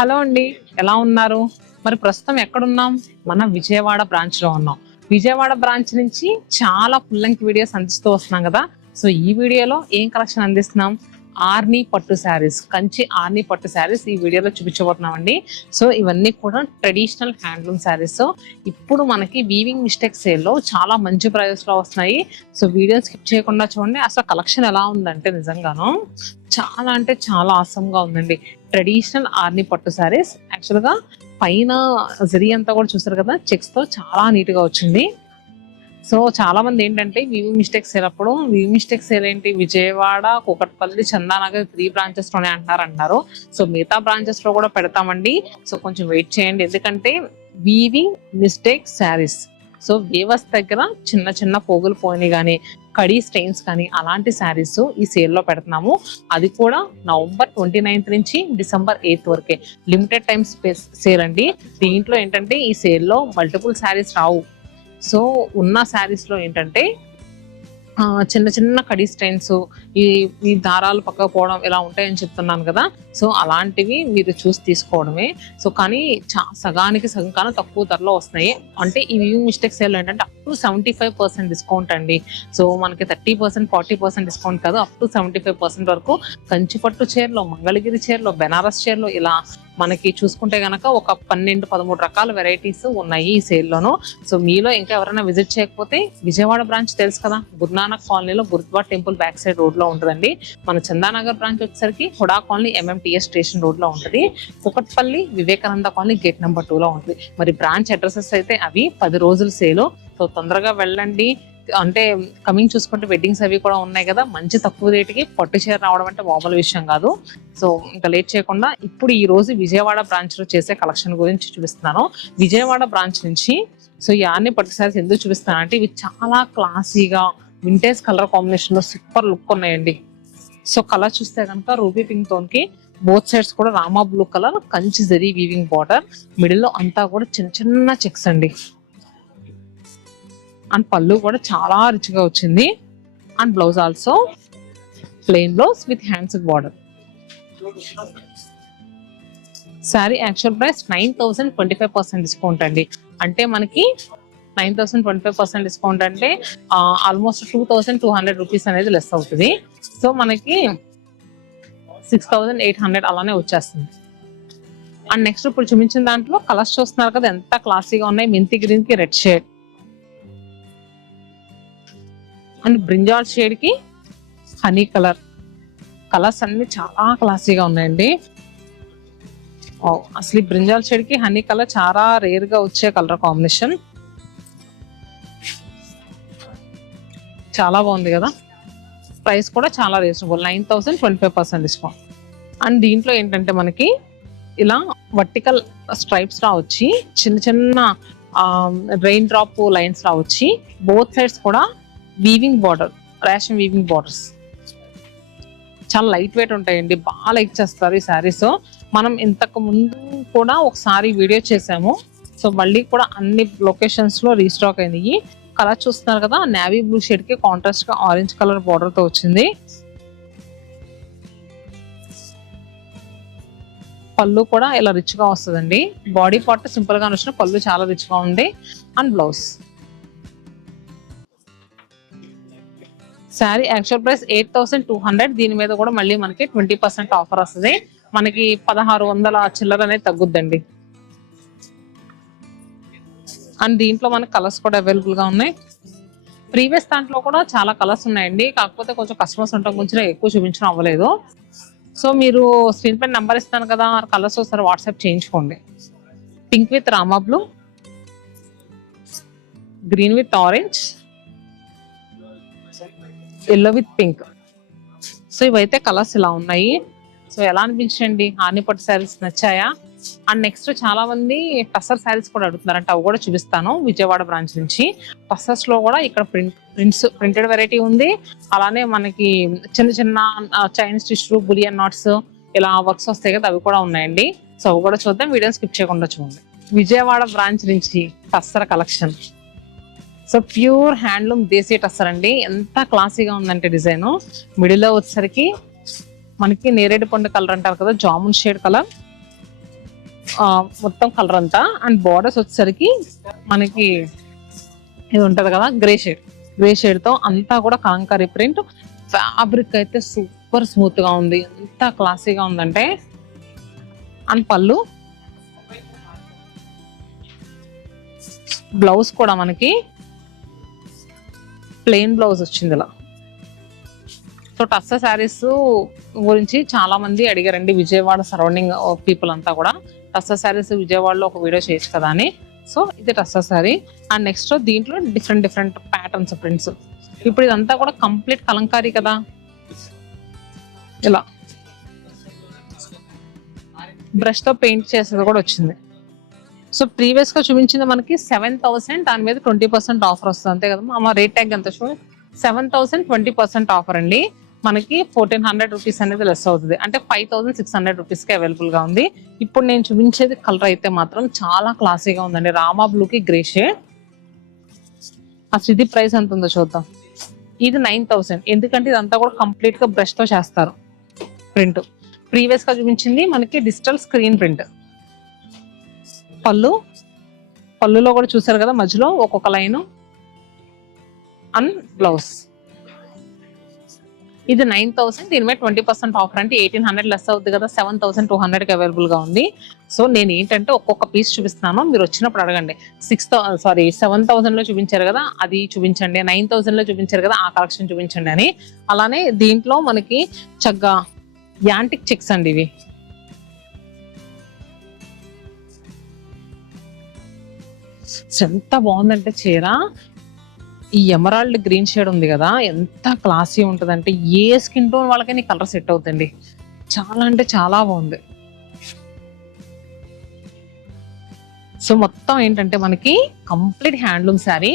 Hello అండి, ఎలా ఉన్నారు? మరి ప్రస్తుతం ఎక్కడున్నాం? మన విజయవాడ బ్రాంచ్ లో ఉన్నాం. విజయవాడ బ్రాంచ్ నుంచి చాలా ఫుల్ లెంగ్త్ వీడియోస్ అందిస్తూ వస్తున్నాం కదా. సో ఈ వీడియోలో ఏం కలెక్షన్ అందిస్తున్నాం? ఆర్ని పట్టు శారీస్, కంచి ఆర్ని పట్టు శారీస్ ఈ వీడియోలో చూపించబోతున్నాం అండి. సో ఇవన్నీ కూడా ట్రెడిషనల్ హ్యాండ్లూమ్ శారీస్. ఇప్పుడు మనకి వీవింగ్ మిస్టేక్ సేల్ లో చాలా మంచి ప్రైజెస్ లో వస్తున్నాయి. సో వీడియో స్కిప్ చేయకుండా చూడండి. అసలు కలెక్షన్ ఎలా ఉందంటే నిజంగాను చాలా అంటే చాలా ఆసమ్ గా ఉందండి. ట్రెడిషనల్ ఆర్ని పట్టు శారీస్ యాక్చువల్ గా పైన జరీ అంతా కూడా చూసారు కదా, చెక్స్ తో చాలా నీట్ గా వచ్చింది. సో చాలా మంది ఏంటంటే వీవింగ్ మిస్టేక్స్ సేలప్పుడు వీవింగ్ మిస్టేక్స్ సేల్ ఏంటి, విజయవాడ, కూకట్పల్లి, చందానగర్ 3 బ్రాంచెస్ లోనే అంటారు. సో మిగతా బ్రాంచెస్ లో కూడా పెడతామండి. సో కొంచెం వెయిట్ చేయండి, ఎందుకంటే weaving mistake saris. So weavers దగ్గర చిన్న చిన్న పోగులు పోయినాయి కానీ, కడీ స్టెయిన్స్ కానీ అలాంటి శారీస్ ఈ సేల్ లో పెడుతున్నాము. అది కూడా నవంబర్ 29 నుంచి డిసెంబర్ 8 వరకే లిమిటెడ్ టైమ్ సేల్ అండి. దీంట్లో ఏంటంటే ఈ సేల్ లో మల్టిపుల్ శారీస్ రావు. సో ఉన్న శారీస్ లో ఏంటంటే చిన్న చిన్న కడీ స్టైన్స్, ఈ దారాలు పక్కకు పోవడం ఇలా ఉంటాయని చెప్తున్నాను కదా. సో అలాంటివి మీరు చూసి తీసుకోవడమే. సో కానీ సగానికి సగం కన్నా తక్కువ ధరలో వస్తున్నాయి. అంటే ఈ వీవింగ్ మిస్టేక్ సేల్ ఏంటంటే అప్ టు 75% డిస్కౌంట్ అండి. సో మనకి 30% 40% డిస్కౌంట్ కాదు, అప్ టు 75% వరకు కంచిపట్టు చీరలో, మంగళగిరి చీరలో, బెనారస్ చీరలో ఇలా మనకి చూసుకుంటే గనక ఒక 12-13 రకాల వెరైటీస్ ఉన్నాయి ఈ సేల్లోను. సో మీలో ఇంకా ఎవరైనా విజిట్ చేయకపోతే విజయవాడ బ్రాంచ్ తెలుసు కదా, గురునానక్ కాలనీలో gurdwara temple back side road లో ఉంటుందండి. మన చందానగర్ బ్రాంచ్ వచ్చేసరికి HUDA colony MMTS station road లో ఉంటుంది. Kukatpally Vivekananda colony gate number 2 లో ఉంటుంది. మరి బ్రాంచ్ అడ్రసెస్ అయితే అవి 10 రోజుల సేలు. సో తొందరగా వెళ్ళండి. అంటే కమింగ్ చూసుకుంటే వెడ్డింగ్స్ అవి కూడా ఉన్నాయి కదా, మంచి తక్కువ రేటుకి పట్టు చీర రావడం అంటే మామూలు విషయం కాదు. సో ఇంకా లేట్ చేయకుండా ఇప్పుడు ఈ రోజు విజయవాడ బ్రాంచ్ లో చేసే కలెక్షన్ గురించి చూపిస్తున్నాను. విజయవాడ బ్రాంచ్ నుంచి సో ఈ ఆర్ని పట్టు శారీస్ ఎందుకు చూపిస్తాను అంటే ఇవి చాలా క్లాసీగా వింటేజ్ కలర్ కాంబినేషన్ లో సూపర్ లుక్ ఉన్నాయండి. సో కలర్ చూస్తే కనుక రూబీ పింక్ టోన్ కి బోత్ సైడ్స్ కూడా Rama blue colour, Kanchi zari weaving border, middle లో అంతా కూడా చిన్న చిన్న చెక్స్ అండి. అండ్ పళ్ళు కూడా చాలా రిచ్ గా వచ్చింది. And blouse also plain blouse with hands border. Sari actual price 9,025% discount అండి. అంటే మనకి 9,025% డిస్కౌంట్ అంటే ఆల్మోస్ట్ 2,200 రూపీస్ అనేది లెస్ అవుతుంది. సో మనకి 6,800 అలానే వచ్చేస్తుంది. అండ్ నెక్స్ట్ ఇప్పుడు చూపించిన దాంట్లో కలర్స్ చూస్తున్నారు కదా ఎంత క్లాసీగా ఉన్నాయి. మెంతి గ్రీన్ కి red shade and brinjal shade కి హనీ కలర్. కలర్స్ అన్ని చాలా క్లాసీగా ఉన్నాయండి. అసలు బ్రింజాల్ షేడ్ కి హనీ కలర్ చాలా రేర్ గా వచ్చే కలర్ కాంబినేషన్. చాలా బాగుంది కదా. ప్రైస్ కూడా చాలా రీజనబుల్, 9,025% డిస్కౌంట్. అండ్ దీంట్లో ఏంటంటే మనకి ఇలా వర్టికల్ స్ట్రైప్స్ లా వచ్చి చిన్న చిన్న రెయిన్ డ్రాప్ లైన్స్ లా వచ్చి బోత్ సైడ్స్ కూడా weaving border, ration weaving borders చాలా లైట్ వెయిట్ ఉంటాయండి. బాగా లైక్ చేస్తారు ఈ శారీస్. మనం ఇంతకు ముందు కూడా ఒకసారి వీడియో చేసాము. సో మళ్ళీ కూడా అన్ని లొకేషన్స్ లో రీస్టాక్ అయినాయి. కలర్ చూస్తున్నారు కదా, నేవీ బ్లూ షేడ్ కి కాంట్రాస్ట్ గా ఆరెంజ్ కలర్ బార్డర్ తో వచ్చింది. పళ్ళు కూడా ఇలా రిచ్ గా వస్తుందండి. బాడీ పార్ట్ సింపుల్ గా వచ్చిన పళ్ళు చాలా రిచ్ గా ఉంది. And blouse. Sari actual price 8,200. దీని మీద కూడా మళ్ళీ మనకి 20% ఆఫర్ వస్తుంది. మనకి 1,600 చిల్లర అనేది తగ్గుద్దండి. అండ్ దీంట్లో మనకి కలర్స్ కూడా అవైలబుల్ గా ఉన్నాయి. ప్రీవియస్ దాంట్లో కూడా చాలా కలర్స్ ఉన్నాయండి, కాకపోతే కొంచెం కస్టమర్స్ ఉండటం గురించి ఎక్కువ చూపించడం అవ్వలేదు. సో మీరు స్క్రీన్ పైన నెంబర్ ఇస్తాను కదా, కలర్స్ ఒకసారి వాట్సాప్ చేయించుకోండి. Pink with Rama blue, green with orange, yellow with pink. So ఇవైతే కలర్స్ ఇలా ఉన్నాయి. సో ఎలా అనిపించండి? ఆర్ని పట్టు శారీస్ నచ్చాయా? అండ్ నెక్స్ట్ చాలా మంది టసర్ శారీస్ కూడా అడుగుతున్నారు, అంటే అవి కూడా చూపిస్తాను విజయవాడ బ్రాంచ్ నుంచి. టసర్స్ లో కూడా ఇక్కడ ప్రింటెడ్ వెరైటీ ఉంది. అలానే మనకి చిన్న చిన్న చైన్ స్టిచ్, బులియన్ నాట్స్ ఇలా వర్క్స్ వస్తాయి కదా, అవి కూడా ఉన్నాయండి. సో అవి కూడా చూద్దాం, వీడియో స్కిప్ చేయకుండా చూడండి. విజయవాడ బ్రాంచ్ నుంచి tussar collection. So pure handloom desi tussar అండి. ఎంత క్లాసీగా ఉందంటే డిజైన్. మిడిల్ లో వచ్చేసరికి మనకి నేరేడు పండు కలర్ అంటారు కదా, జామున్ షేడ్ కలర్. మొత్తం కలర్ అంతా. అండ్ బార్డర్స్ వచ్చేసరికి మనకి ఇది ఉంటది కదా గ్రే షేడ్ తో అంతా కూడా కలంకారీ ప్రింట్. ఫ్యాబ్రిక్ అయితే సూపర్ స్మూత్ గా ఉంది, ఎంత క్లాసీగా ఉందంటే. అండ్ పళ్ళు, బ్లౌజ్ కూడా మనకి ప్లెయిన్ బ్లౌజ్ వచ్చింది ఇలా. సో టస్సర్ శారీస్ గురించి చాలా మంది అడిగారండి, విజయవాడ సరౌండింగ్ పీపుల్ అంతా కూడా టస్సర్ శారీస్ విజయవాడలో ఒక వీడియో చేయొచ్చు కదా అని. సో ఇది టస్సర్ శారీ. అండ్ నెక్స్ట్ దీంట్లో డిఫరెంట్ ప్యాటర్న్స్ ప్రింట్స్. ఇప్పుడు ఇదంతా కూడా కంప్లీట్ కలంకారీ కదా, ఇలా బ్రష్ తో పెయింట్ చేసేది కూడా వచ్చింది. సో ప్రీవియస్ గా చూపించింది మనకి 7,000, దాని మీద 20% ఆఫర్ వస్తుంది అంతే కదా. మా రేట్ ట్యాగ్ ఎంత షో 7,000 20% ఆఫర్ అండి. మనకి 1,400 రూపీస్ అనేది లెస్ అవుతుంది, అంటే 5,600 రూపీస్ కి అవైలబుల్ గా ఉంది. ఇప్పుడు నేను చూపించేది కలర్ అయితే మాత్రం చాలా క్లాసీగా ఉందండి, రామా బ్లూ కి గ్రే షేడ్. అసలు ఇది ప్రైస్ ఎంత ఉందో చూద్దాం. ఇది 9,000, ఎందుకంటే ఇదంతా కూడా కంప్లీట్ గా బ్రష్ తో చేస్తారు ప్రింట్. ప్రీవియస్ గా చూపించింది మనకి డిజిటల్ స్క్రీన్ ప్రింట్. పళ్ళులో కూడా చూసారు కదా, మధ్యలో ఒక్కొక్క లైన్. అండ్ బ్లౌజ్ ఇది 9,000, దీని మీద 20% ఆఫర్, అంటే 1,800 లెస్ అవుతుంది కదా, 7,200 కి అవైలబుల్ గా ఉంది. సో నేను ఏంటంటే ఒక్కొక్క పీస్ చూపిస్తున్నాను, మీరు వచ్చినప్పుడు అడగండి. 7,000 లో చూపించారు కదా అది చూపించండి, 9,000 లో చూపించారు కదా ఆ కలెక్షన్ చూపించండి అని. అలానే దీంట్లో మనకి చక్కగా యాంటిక్ చెక్స్ అండి ఇవి. ఎంత బాగుందంటే చీర, ఈ ఎమరాల్డ్ గ్రీన్ షేడ్ ఉంది కదా, ఎంత క్లాసీ ఉంటుందంటే ఏ స్కిన్ టోన్ వాళ్ళకైనా ఈ కలర్ సెట్ అవుతుంది. చాలా అంటే చాలా బాగుంది. సో మొత్తం ఏంటంటే మనకి కంప్లీట్ హ్యాండ్లూమ్ శారీ,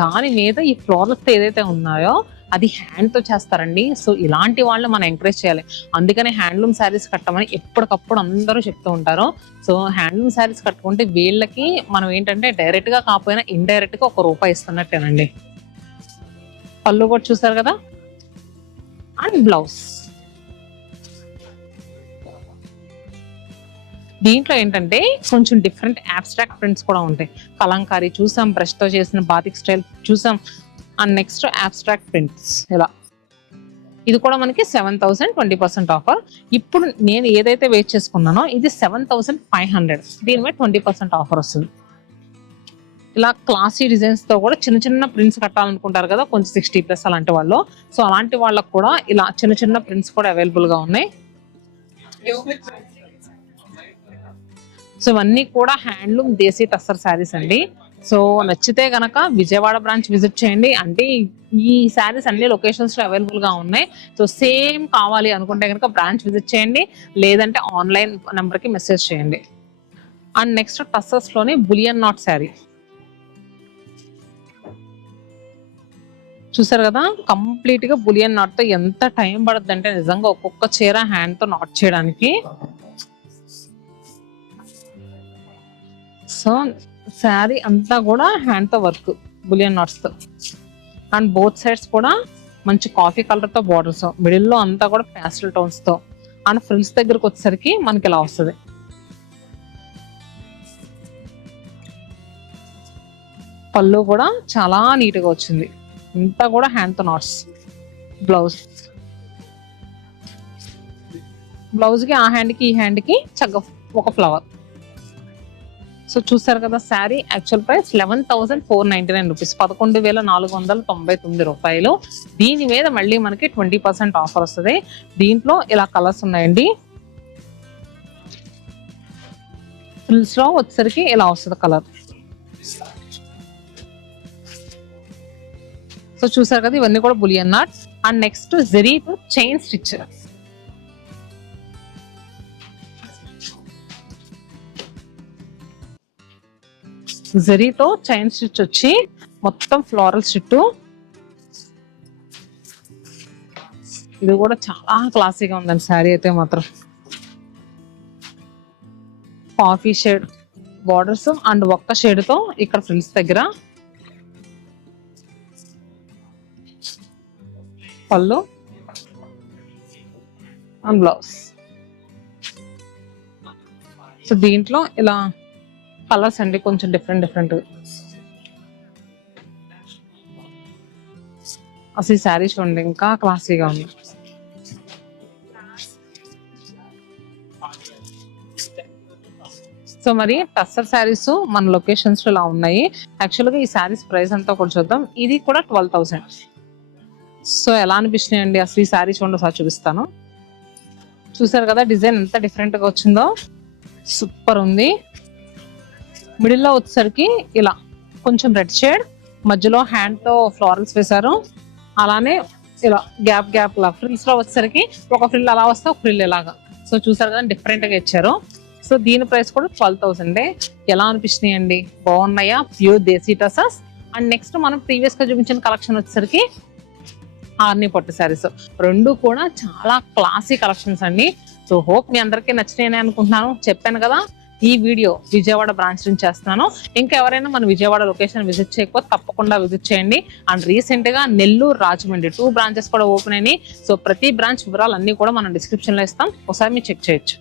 దాని మీద ఈ ఫ్లోరల్స్ ఏదైతే ఉన్నాయో అది హ్యాండ్ తో చేస్తారండి. సో ఇలాంటి వాళ్ళు మనం ఎంకరేజ్ చేయాలి, అందుకనే హ్యాండ్లూమ్ శారీస్ కట్టమని ఎప్పటికప్పుడు అందరూ చెప్తూ ఉంటారు. సో హ్యాండ్లూమ్ శారీస్ కట్టుకుంటే వీళ్ళకి మనం ఏంటంటే డైరెక్ట్ గా కాకపోయినా ఇండైరెక్ట్ గా ₹1 ఇస్తున్నట్టేనండి. పళ్ళు కూడా చూసారు కదా. అండ్ బ్లౌజ్ దీంట్లో ఏంటంటే కొంచెం డిఫరెంట్ అబ్స్ట్రాక్ట్ ప్రింట్స్ కూడా ఉంటాయి. కలంకారీ చూసాం, బ్రష్ తో చేసిన బాతిక్ స్టైల్ చూసాం. అండ్ నెక్స్ట్ అబ్స్ట్రాక్ట్ ప్రింట్స్ ఇలా. ఇది కూడా మనకి 7,000 20% ఆఫర్. ఇప్పుడు నేను ఏదైతే వెయిట్ చేసుకున్నానో ఇది 7,500, దీని మీద 20% ఆఫర్ వస్తుంది. ఇలా క్లాసీ డిజైన్స్ తో కూడా చిన్న చిన్న ప్రింట్స్ కట్టాలనుకుంటారు కదా, కొంచెం 60+ అలాంటి వాళ్ళు. సో అలాంటి వాళ్ళకు కూడా ఇలా చిన్న చిన్న ప్రింట్స్ కూడా అవైలబుల్ గా ఉన్నాయి. సో ఇవన్నీ కూడా హ్యాండ్లూమ్ దేశీ టస్సర్ శారీస్ అండి. సో నచ్చితే గనక విజయవాడ బ్రాంచ్ విజిట్ చేయండి, అంటే ఈ శారీస్ అన్ని లొకేషన్స్ లో అవైలబుల్ గా ఉన్నాయి. సో సేమ్ కావాలి అనుకుంటే కనుక బ్రాంచ్ విజిట్ చేయండి, లేదంటే ఆన్లైన్ నెంబర్ కి మెసేజ్ చేయండి. అండ్ నెక్స్ట్ టస్సర్స్ లోనే బులియన్ నాట్ శారీ చూసారు కదా, కంప్లీట్ గా బులియన్ నాట్ తో. ఎంత టైం పడుతుంది అంటే నిజంగా ఒక్కొక్క చీర హ్యాండ్ తో నాట్ చేయడానికి. సో శారీ అంతా కూడా హ్యాండ్ తో వర్క్, బులియన్ నాట్స్ తో. అండ్ బోత్ సైడ్స్ కూడా మంచి కాఫీ కలర్ తో బార్డర్స్, మిడిల్ లో అంతా కూడా ప్యాస్టల్ టోన్స్ తో. అండ్ ఫ్రిల్స్ దగ్గరకు వచ్చేసరికి మనకి ఇలా వస్తుంది. పళ్ళు కూడా చాలా నీట్ గా వచ్చింది, ఇంతా కూడా హ్యాండ్ తో నాట్స్. బ్లౌజ్ కి ఆ హ్యాండ్ కి ఈ హ్యాండ్ కి చక్కగా ఒక ఫ్లవర్. సో చూసారు కదా, శారీ యాక్చువల్ ప్రైస్ 11,499 రూపీస్, 11,499 రూపాయలు. దీని మీద మళ్ళీ మనకి 20% ఆఫర్ వస్తుంది. దీంట్లో ఇలా కలర్స్ ఉన్నాయండి. ఫ్రిల్స్ లో వచ్చేసరికి ఇలా వస్తుంది కలర్. సో చూసారు కదా, ఇవన్నీ కూడా బులియన్ నాట్. అండ్ నెక్స్ట్ జరీతో చైన్ స్టిచ్. జరీతో చైన్ స్టిచ్ వచ్చి మొత్తం ఫ్లోరల్ స్టిచ్. ఇది కూడా చాలా క్లాసీగా ఉందండి శారీ అయితే మాత్రం. కాఫీ షేడ్ బార్డర్స్ అండ్ ఒక్క షేడ్ తో ఇక్కడ ఫ్రిల్స్ దగ్గర. పళ్ళు అండ్ బ్లౌజ్. సో దీంట్లో ఇలా కలర్స్ అండి కొంచెం డిఫరెంట్ అసలు ఈ శారీ చూడండి ఇంకా క్లాసీగా ఉంది. సో మరి టస్సర్ శారీస్ మన లొకేషన్స్ లో ఇలా ఉన్నాయి. యాక్చువల్ గా ఈ శారీస్ ప్రైస్ అంతా కూడా చూద్దాం. ఇది కూడా 12,000. సో ఎలా అనిపిస్తున్నాయండి అసలు ఈ శారీ చూడండి, ఒకసారి చూపిస్తాను. చూసారు కదా డిజైన్ ఎంత డిఫరెంట్ గా వచ్చిందో, సూపర్ ఉంది. మిడిల్ లో వచ్చేసరికి ఇలా కొంచెం రెడ్ షేడ్, మధ్యలో హ్యాండ్ తో ఫ్లోరల్స్ వేశారు. అలానే ఇలా గ్యాప్ లా ఫ్రిల్స్ లో వచ్చేసరికి ఒక ఫ్రిల్ అలా వస్తే ఒక ఫ్రిల్ ఇలాగా. సో చూసారు కదా డిఫరెంట్ గా ఇచ్చారు. సో దీని ప్రైస్ కూడా 12,000. ఎలా అనిపిస్తున్నాయి అండి, బాగున్నాయా? Pure desi tussars. And next మనం ప్రీవియస్ గా చూపించిన కలెక్షన్ వచ్చేసరికి ఆర్ని పట్టు శారీస్. రెండు కూడా చాలా క్లాసీ కలెక్షన్స్ అండి. సో హోప్ మీ అందరికీ నచ్చినాయని అనుకుంటున్నాను. చెప్పాను కదా ఈ వీడియో విజయవాడ బ్రాంచ్ నుంచి చేస్తున్నాను. ఇంకా ఎవరైనా మన విజయవాడ లొకేషన్ విజిట్ చేయకపోతే తప్పకుండా విజిట్ చేయండి. అండ్ రీసెంట్ గా నెల్లూరు, రాజమండ్రి 2 బ్రాంచెస్ కూడా ఓపెన్ అయినాయి. సో ప్రతి బ్రాంచ్ వివరాలు అన్ని కూడా మనం డిస్క్రిప్షన్ లో ఇస్తాం, ఒకసారి మీరు చెక్ చేయొచ్చు.